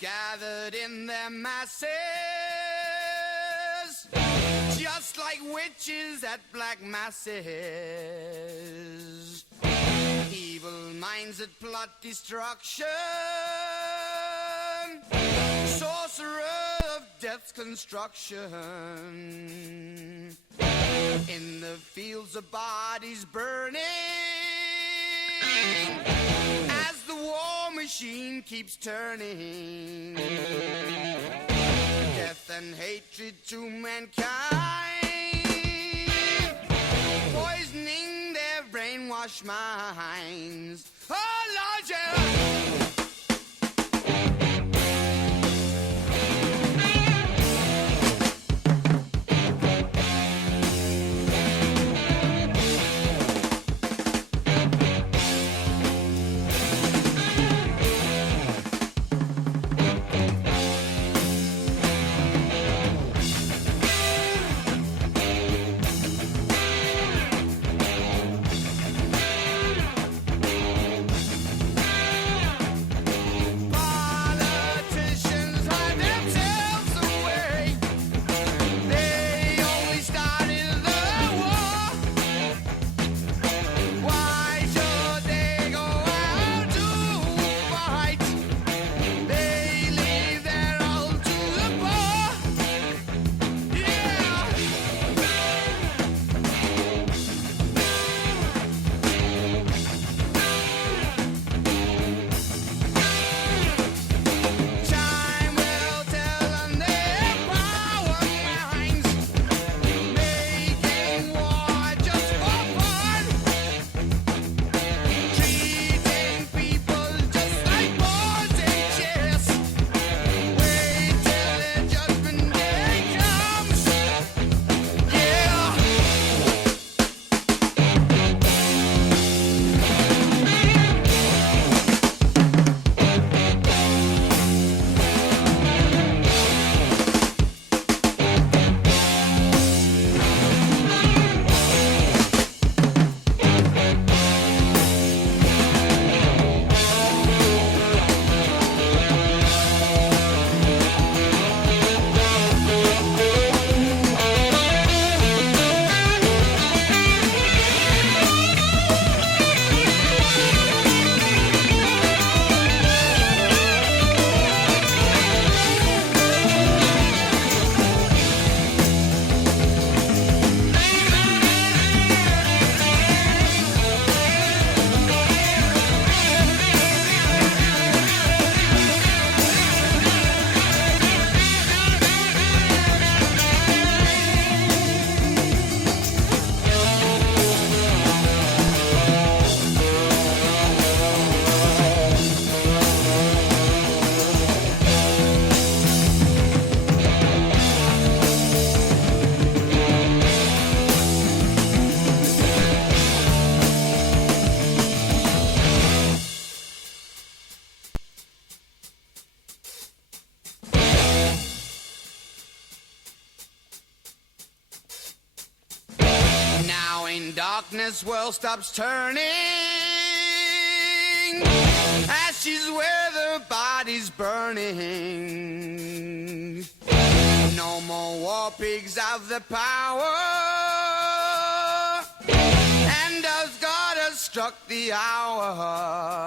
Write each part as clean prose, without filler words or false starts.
gathered in their masses, just like witches at black masses. Evil minds that plot destruction, sorcerer of death's construction. In the fields of bodies burning, as the war machine keeps turning. Death and hatred to mankind, poisoning their brainwashed minds. Oh Lord, yeah. Darkness world stops turning, ashes where the body's burning. No more war pigs have the power, and as God has struck the hour,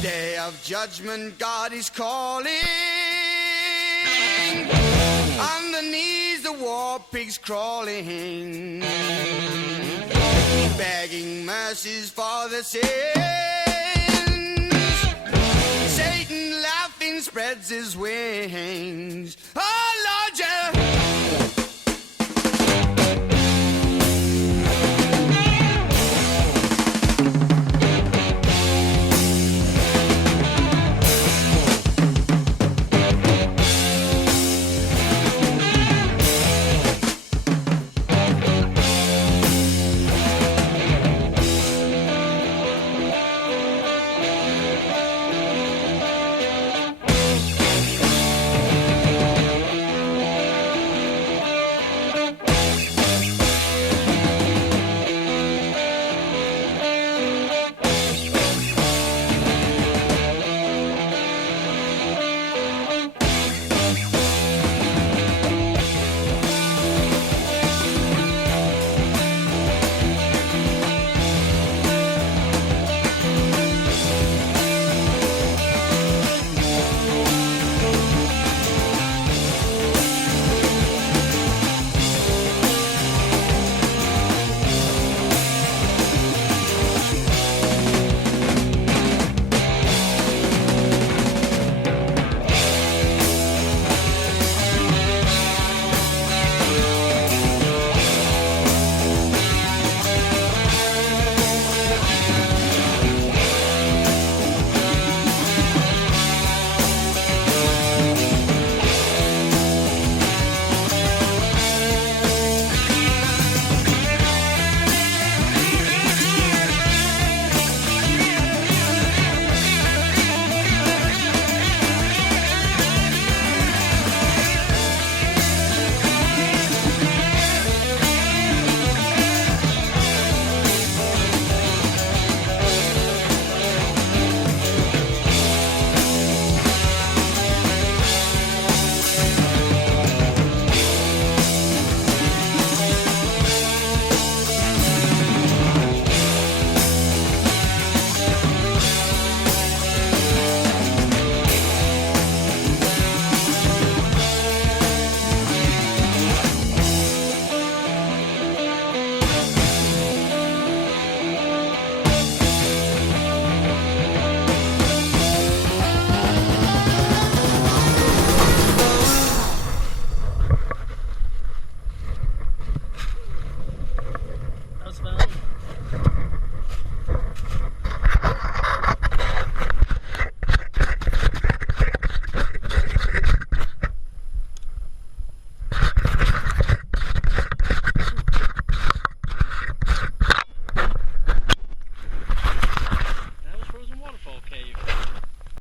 day of judgment God is calling. On the knees the war pigs crawling, begging mercies for the sins. Satan laughing spreads his wings. Oh Lord, yeah.